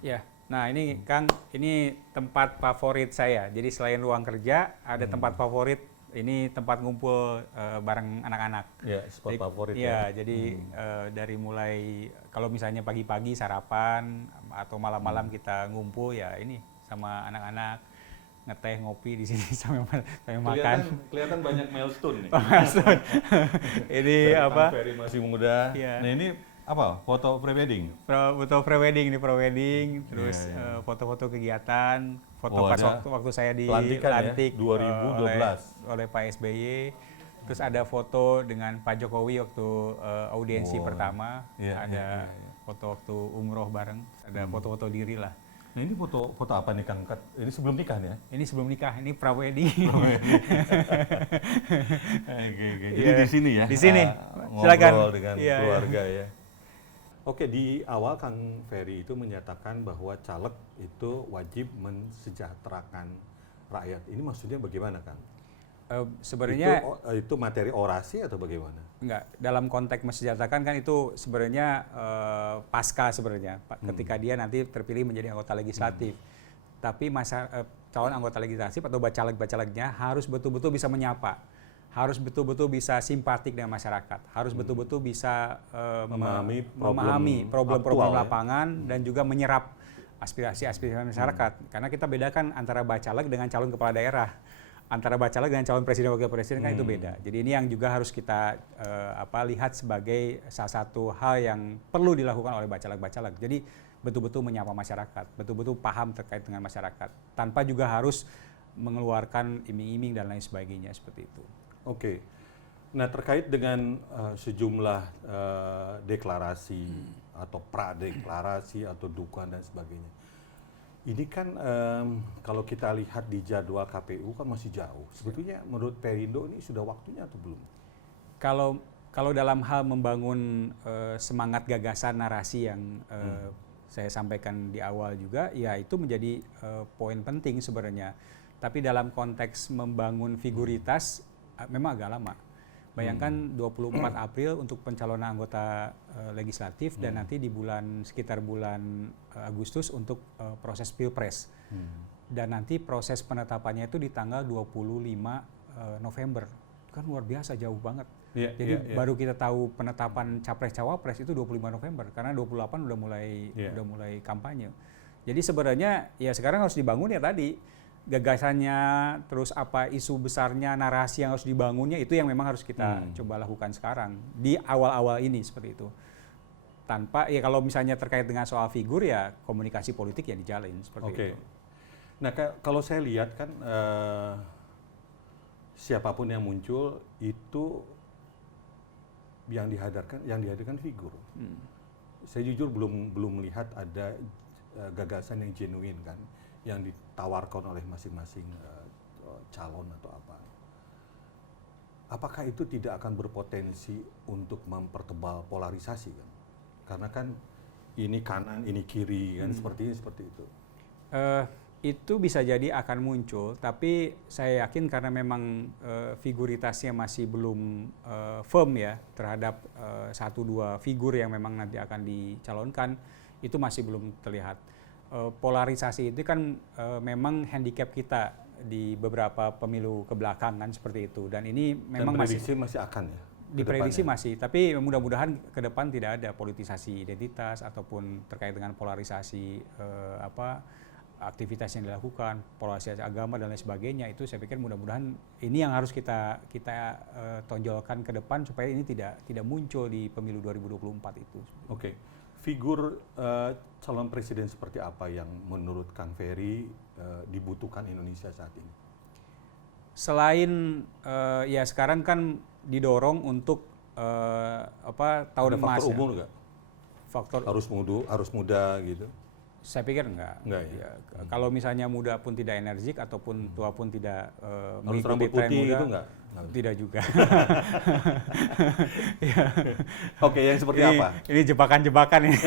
Ya, nah ini Kang, ini tempat favorit saya. Jadi selain ruang kerja, ada tempat favorit. Ini tempat ngumpul bareng anak-anak. Ya, spot favorit ya. ya. Jadi dari mulai kalau misalnya pagi-pagi sarapan atau malam-malam kita ngumpul ya ini sama anak-anak ngeteh ngopi di sini sambil makan. Kelihatan banyak milestone nih. Ini Dari apa? Kang Ferry masih muda. Iya. Nah ini apa? Foto prewedding. Foto prewedding, terus Iya. foto-foto kegiatan, foto Oh, pas ada waktu saya pelantikan ya, dilantik 2012. oleh Pak SBY. Terus ada foto dengan Pak Jokowi waktu audiensi Oh, pertama, iya, ada iya. foto waktu umroh bareng, ada foto-foto diri lah. Nah ini foto apa nih Kang? Ini sebelum nikah nih ya? Ini sebelum nikah, ini prawedding. Oke. Jadi Iya. di sini ya? Di sini. Silakan. Silakan. Dengan Iya, keluarga ya. Oke, di awal Kang Ferry itu menyatakan bahwa caleg itu wajib mensejahterakan rakyat. Ini maksudnya bagaimana Kang? Sebenarnya itu materi orasi atau bagaimana? enggak, dalam konteks mensejahterakan kan itu sebenarnya pasca sebenarnya ketika dia nanti terpilih menjadi anggota legislatif. Tapi calon anggota legislatif atau bacaleg-bacalegnya harus betul-betul bisa menyapa, harus betul-betul bisa simpatik dengan masyarakat, harus betul-betul bisa memahami problem-problem lapangan dan juga menyerap aspirasi-aspirasi masyarakat. Karena kita bedakan antara bacaleg dengan calon kepala daerah. Antara bacaleg dengan calon presiden wakil presiden kan itu beda. Jadi ini yang juga harus kita lihat sebagai salah satu hal yang perlu dilakukan oleh bacaleg-bacaleg. Jadi betul-betul menyapa masyarakat, betul-betul paham terkait dengan masyarakat, tanpa juga harus mengeluarkan iming-iming dan lain sebagainya seperti itu. Oke. Nah terkait dengan sejumlah deklarasi atau pra-deklarasi atau dukungan dan sebagainya. Ini kan kalau kita lihat di jadwal KPU kan masih jauh. Sebetulnya menurut Perindo ini sudah waktunya atau belum? Kalau dalam hal membangun semangat gagasan narasi yang saya sampaikan di awal juga, ya itu menjadi poin penting sebenarnya. Tapi dalam konteks membangun figuritas memang agak lama. Bayangkan 24 April untuk pencalonan anggota legislatif dan nanti di sekitar bulan Agustus untuk proses Pilpres. Dan nanti proses penetapannya itu di tanggal 25 November. Kan luar biasa jauh banget. Jadi baru kita tahu penetapan Capres-Cawapres itu 25 November karena 28 udah mulai kampanye. Jadi sebenarnya ya sekarang harus dibangun ya tadi gagasannya, terus apa isu besarnya, narasi yang harus dibangunnya itu yang memang harus kita coba lakukan sekarang di awal-awal ini seperti itu. Tanpa ya kalau misalnya terkait dengan soal figur ya komunikasi politik ya dijalin seperti itu. Nah kalau saya lihat kan siapapun yang muncul itu yang dihadirkan figur. Saya jujur belum melihat ada gagasan yang genuine kan yang ditawarkan oleh masing-masing calon atau apa. Apakah itu tidak akan berpotensi untuk mempertebal polarisasi kan? Karena kan ini kanan, ini kiri kan seperti itu. Itu bisa jadi akan muncul, tapi saya yakin karena memang figuritasnya masih belum firm ya terhadap 1-2 figur yang memang nanti akan dicalonkan, itu masih belum terlihat. Polarisasi itu kan memang handicap kita di beberapa pemilu kebelakangan seperti itu, dan ini memang masih akan ya? Diprediksi masih, tapi mudah-mudahan ke depan tidak ada politisasi identitas ataupun terkait dengan polarisasi aktivitas yang dilakukan, polarisasi agama dan lain sebagainya. Itu saya pikir mudah-mudahan ini yang harus kita tonjolkan ke depan supaya ini tidak muncul di pemilu 2024 itu. Oke. Figur calon presiden seperti apa yang menurut Kang Ferry dibutuhkan Indonesia saat ini? Selain ya sekarang kan didorong untuk tahun emas. Faktor umur nggak? Faktor harus muda gitu. Saya pikir enggak ya. Kalau misalnya muda pun tidak energik ataupun tua pun tidak mengikuti tren muda, itu enggak? Tidak juga. Oke, yang seperti apa? Ini jebakan-jebakan ini.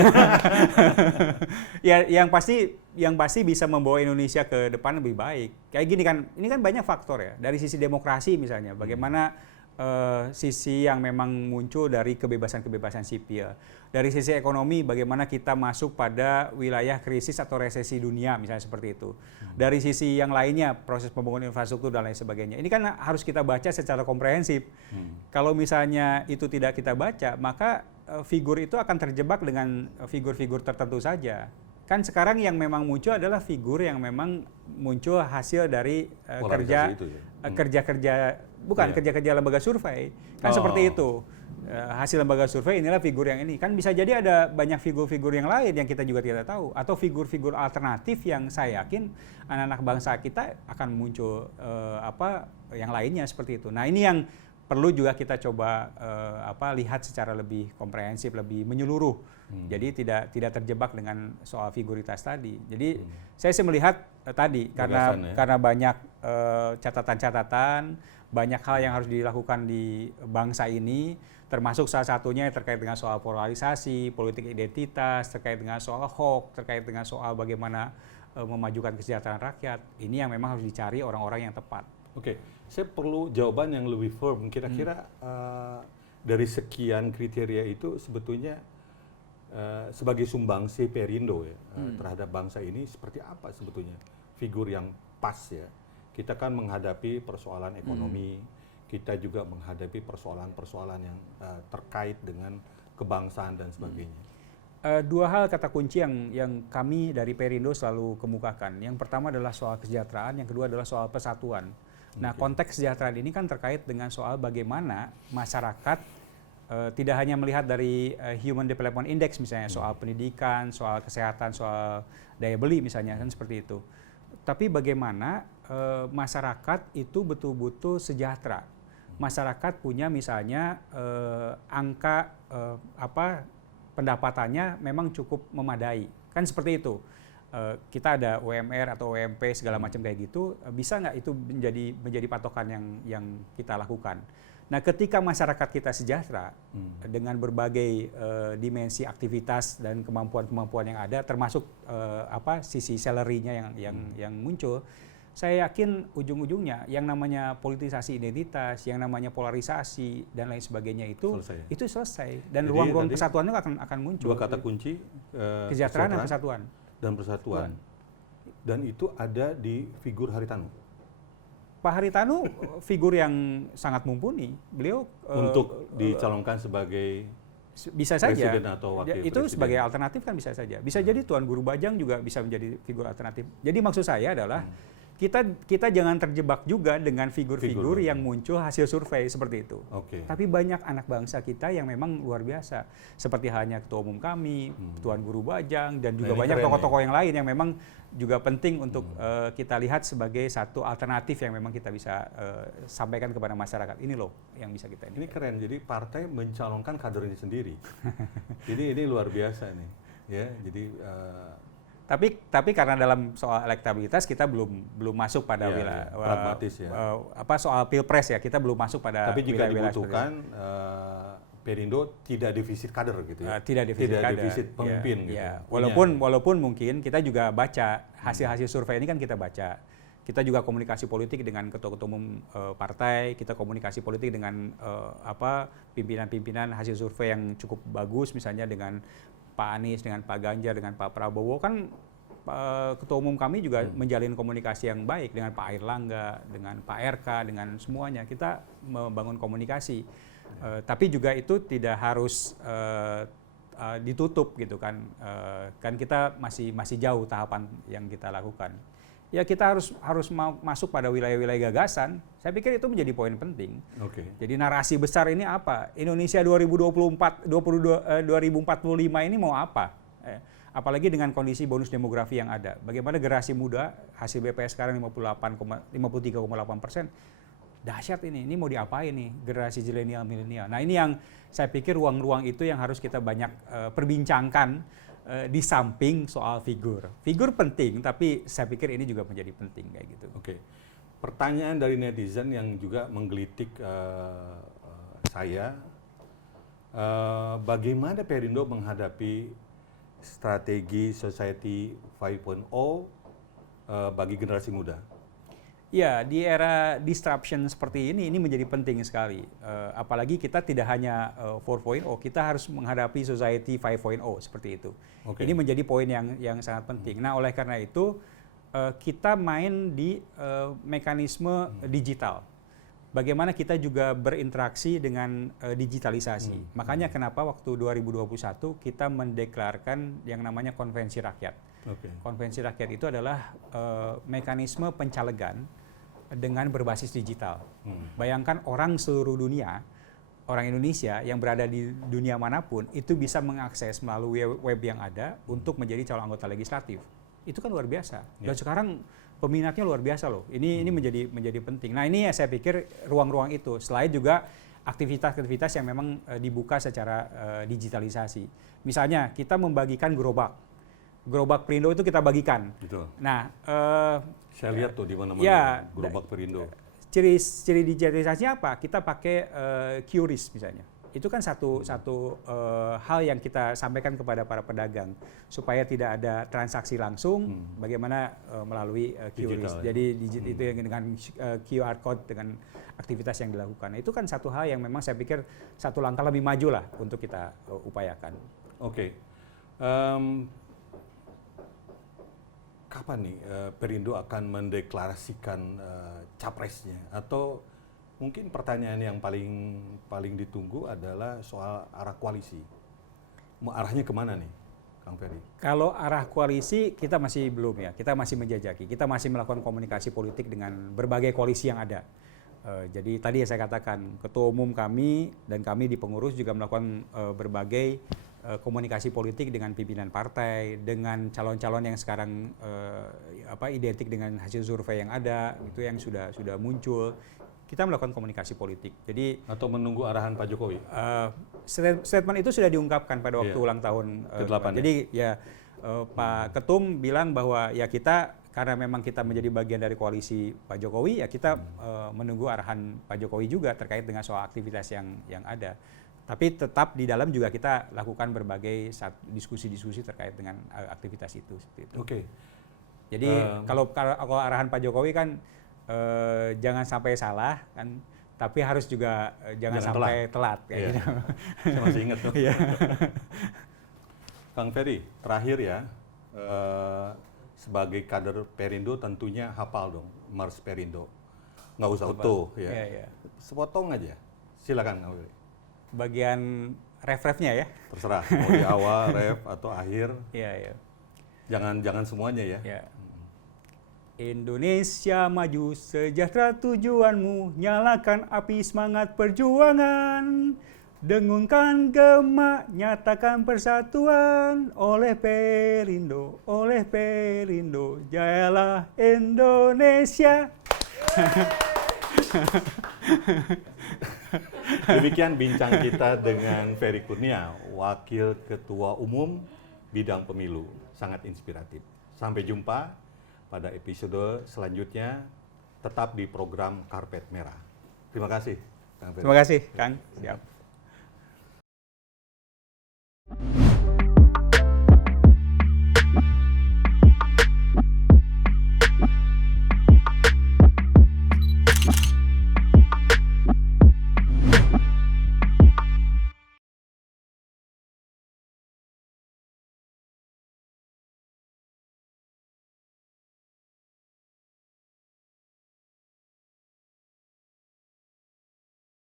Ya, yang pasti bisa membawa Indonesia ke depan lebih baik. Kayak gini kan, ini kan banyak faktor ya. Dari sisi demokrasi misalnya, bagaimana sisi yang memang muncul dari kebebasan-kebebasan sipil. Dari sisi ekonomi, bagaimana kita masuk pada wilayah krisis atau resesi dunia, misalnya seperti itu. Dari sisi yang lainnya, proses pembangunan infrastruktur dan lain sebagainya. Ini kan harus kita baca secara komprehensif. Kalau misalnya itu tidak kita baca, maka figur itu akan terjebak dengan figur-figur tertentu saja. Kan sekarang yang memang muncul adalah figur yang memang muncul hasil dari kerja-kerja, bukan kerja-kerja lembaga survei. Kan seperti itu. Hasil lembaga survei inilah figur yang ini. Kan bisa jadi ada banyak figur-figur yang lain yang kita juga tidak tahu. Atau figur-figur alternatif yang saya yakin anak-anak bangsa kita akan muncul yang lainnya seperti itu. Nah ini yang perlu juga kita coba lihat secara lebih komprehensif, lebih menyeluruh. Jadi tidak terjebak dengan soal figuritas tadi. Jadi saya sih melihat tadi karena banyak catatan-catatan, banyak hal yang harus dilakukan di bangsa ini, termasuk salah satunya terkait dengan soal polarisasi, politik identitas, terkait dengan soal hoax, terkait dengan soal bagaimana memajukan kesejahteraan rakyat. Ini yang memang harus dicari orang-orang yang tepat. Oke, saya perlu jawaban yang lebih firm. Kira-kira dari sekian kriteria itu sebetulnya sebagai sumbangsi Perindo ya terhadap bangsa ini seperti apa sebetulnya figur yang pas ya? Kita kan menghadapi persoalan ekonomi, kita juga menghadapi persoalan-persoalan yang terkait dengan kebangsaan dan sebagainya. Dua hal kata kunci yang kami dari Perindo selalu kemukakan. Yang pertama adalah soal kesejahteraan, yang kedua adalah soal persatuan. Nah, konteks kesejahteraan ini kan terkait dengan soal bagaimana masyarakat tidak hanya melihat dari Human Development Index misalnya, soal pendidikan, soal kesehatan, soal daya beli misalnya, kan seperti itu. Tapi bagaimana masyarakat itu betul-betul sejahtera. Masyarakat punya misalnya angka pendapatannya memang cukup memadai. Kan seperti itu. Kita ada UMR atau UMP segala macam kayak gitu, bisa nggak itu menjadi patokan yang kita lakukan. Nah, ketika masyarakat kita sejahtera dengan berbagai dimensi aktivitas dan kemampuan-kemampuan yang ada, termasuk sisi salary-nya yang muncul, saya yakin ujung-ujungnya yang namanya politisasi identitas, yang namanya polarisasi dan lain sebagainya itu selesai. Dan ruang-ruang persatuan itu akan muncul. Dua kata kunci, kesejahteraan dan persatuan. Dan itu ada di figur Haritanu. Pak Haritanu figur yang sangat mumpuni. Beliau untuk dicalonkan sebagai bisa saja presiden atau wakil itu presiden. Sebagai alternatif kan bisa saja. Bisa jadi Tuan Guru Bajang juga bisa menjadi figur alternatif. Jadi maksud saya adalah kita jangan terjebak juga dengan figur-figur yang muncul hasil survei seperti itu. Tapi banyak anak bangsa kita yang memang luar biasa. Seperti halnya Ketua Umum kami, Tuan Guru Bajang, dan juga banyak tokoh-tokoh yang lain yang memang juga penting untuk kita lihat sebagai satu alternatif yang memang kita bisa sampaikan kepada masyarakat. Ini loh yang bisa kita ini keren, jadi partai mencalonkan kadernya sendiri. Jadi ini luar biasa nih. Ya, jadi tapi karena dalam soal elektabilitas kita belum masuk pada pragmatis soal pilpres ya, kita belum masuk pada. Tapi jika dibutuhkan Perindo tidak defisit kader gitu ya. Tidak defisit pemimpin gitu. Ya. Walaupun mungkin kita juga baca hasil-hasil survei ini kan kita baca. Kita juga komunikasi politik dengan ketua-ketua umum partai, kita komunikasi politik dengan pimpinan-pimpinan hasil survei yang cukup bagus, misalnya dengan Pak Anies, dengan Pak Ganjar, dengan Pak Prabowo. Kan ketua umum kami juga menjalin komunikasi yang baik dengan Pak Airlangga, dengan Pak RK, dengan semuanya. Kita membangun komunikasi. Tapi juga itu tidak harus ditutup gitu kan. Kan kita masih jauh tahapan yang kita lakukan. Ya kita harus masuk pada wilayah-wilayah gagasan. Saya pikir itu menjadi poin penting. Jadi narasi besar ini apa? Indonesia 2045 ini mau apa? Apalagi dengan kondisi bonus demografi yang ada. Bagaimana generasi muda, hasil BPS sekarang 53,8%. Dahsyat ini mau diapain nih generasi zilenial milenial. Nah ini yang saya pikir ruang-ruang itu yang harus kita banyak perbincangkan. Di samping soal figur penting, tapi saya pikir ini juga menjadi penting kayak gitu. Pertanyaan dari netizen yang juga menggelitik saya, bagaimana Perindo menghadapi strategi Society 5.0 bagi generasi muda? Ya, di era disruption seperti ini menjadi penting sekali. Apalagi kita tidak hanya 4.0, kita harus menghadapi society 5.0 seperti itu. Oke. Ini menjadi poin yang sangat penting. Nah, oleh karena itu kita main di mekanisme digital. Bagaimana kita juga berinteraksi dengan digitalisasi. Makanya kenapa waktu 2021 kita mendeklarkan yang namanya konvensi rakyat. Konvensi rakyat itu adalah mekanisme pencalegan dengan berbasis digital. Bayangkan orang seluruh dunia, orang Indonesia yang berada di dunia manapun itu bisa mengakses melalui web yang ada untuk menjadi calon anggota legislatif. Itu kan luar biasa. Dan sekarang peminatnya luar biasa loh. Ini menjadi penting. Nah, ini ya saya pikir ruang-ruang itu. Selain juga aktivitas-aktivitas yang memang dibuka secara digitalisasi. Misalnya kita membagikan gerobak Perindo itu kita bagikan. Betul. Nah, saya lihat tuh di mana-mana gerobak Perindo. Ciri digitalisasi apa? Kita pakai QRIS misalnya. Itu kan satu hal yang kita sampaikan kepada para pedagang supaya tidak ada transaksi langsung, bagaimana melalui QRIS. Jadi itu yang dengan QR code dengan aktivitas yang dilakukan. Itu kan satu hal yang memang saya pikir satu langkah lebih maju lah untuk kita upayakan. Oke. Kapan nih Perindo akan mendeklarasikan capresnya? Atau mungkin pertanyaan yang paling ditunggu adalah soal arah koalisi. Arahnya kemana nih, Kang Ferry? Kalau arah koalisi kita masih belum ya, kita masih menjajaki. Kita masih melakukan komunikasi politik dengan berbagai koalisi yang ada. Jadi tadi yang saya katakan, ketua umum kami dan kami di pengurus juga melakukan berbagai komunikasi politik dengan pimpinan partai, dengan calon-calon yang sekarang identik dengan hasil survei yang ada, itu yang sudah muncul. Kita melakukan komunikasi politik. Jadi atau menunggu arahan Pak Jokowi. Statement itu sudah diungkapkan pada waktu ulang tahun ke-8. Jadi ya Pak Ketum bilang bahwa ya kita karena memang kita menjadi bagian dari koalisi Pak Jokowi, ya kita menunggu arahan Pak Jokowi juga terkait dengan soal aktivitas yang ada. Tapi tetap di dalam juga kita lakukan berbagai diskusi-diskusi terkait dengan aktivitas itu. Oke. Jadi kalau arahan Pak Jokowi kan jangan sampai salah kan, tapi harus juga jangan sampai telat kayak gitu. Saya masih ingat tuh. Kang Ferry, terakhir ya, sebagai kader Perindo tentunya hafal dong Mars Perindo. Nggak usah utuh ya. Sepotong aja. Silakan Kang Ferry. Bagian ref-refnya ya. Terserah, mau di awal, ref atau akhir. Iya. Jangan semuanya ya. Indonesia maju sejahtera tujuanmu, nyalakan api semangat perjuangan, dengungkan gema, nyatakan persatuan, oleh Perindo, jayalah Indonesia. Demikian bincang kita dengan Ferry Kurnia, Wakil Ketua Umum Bidang Pemilu. Sangat inspiratif. Sampai jumpa pada episode selanjutnya, tetap di program Karpet Merah. Terima kasih, Kang Ferry. Terima kasih, Kang. Siap.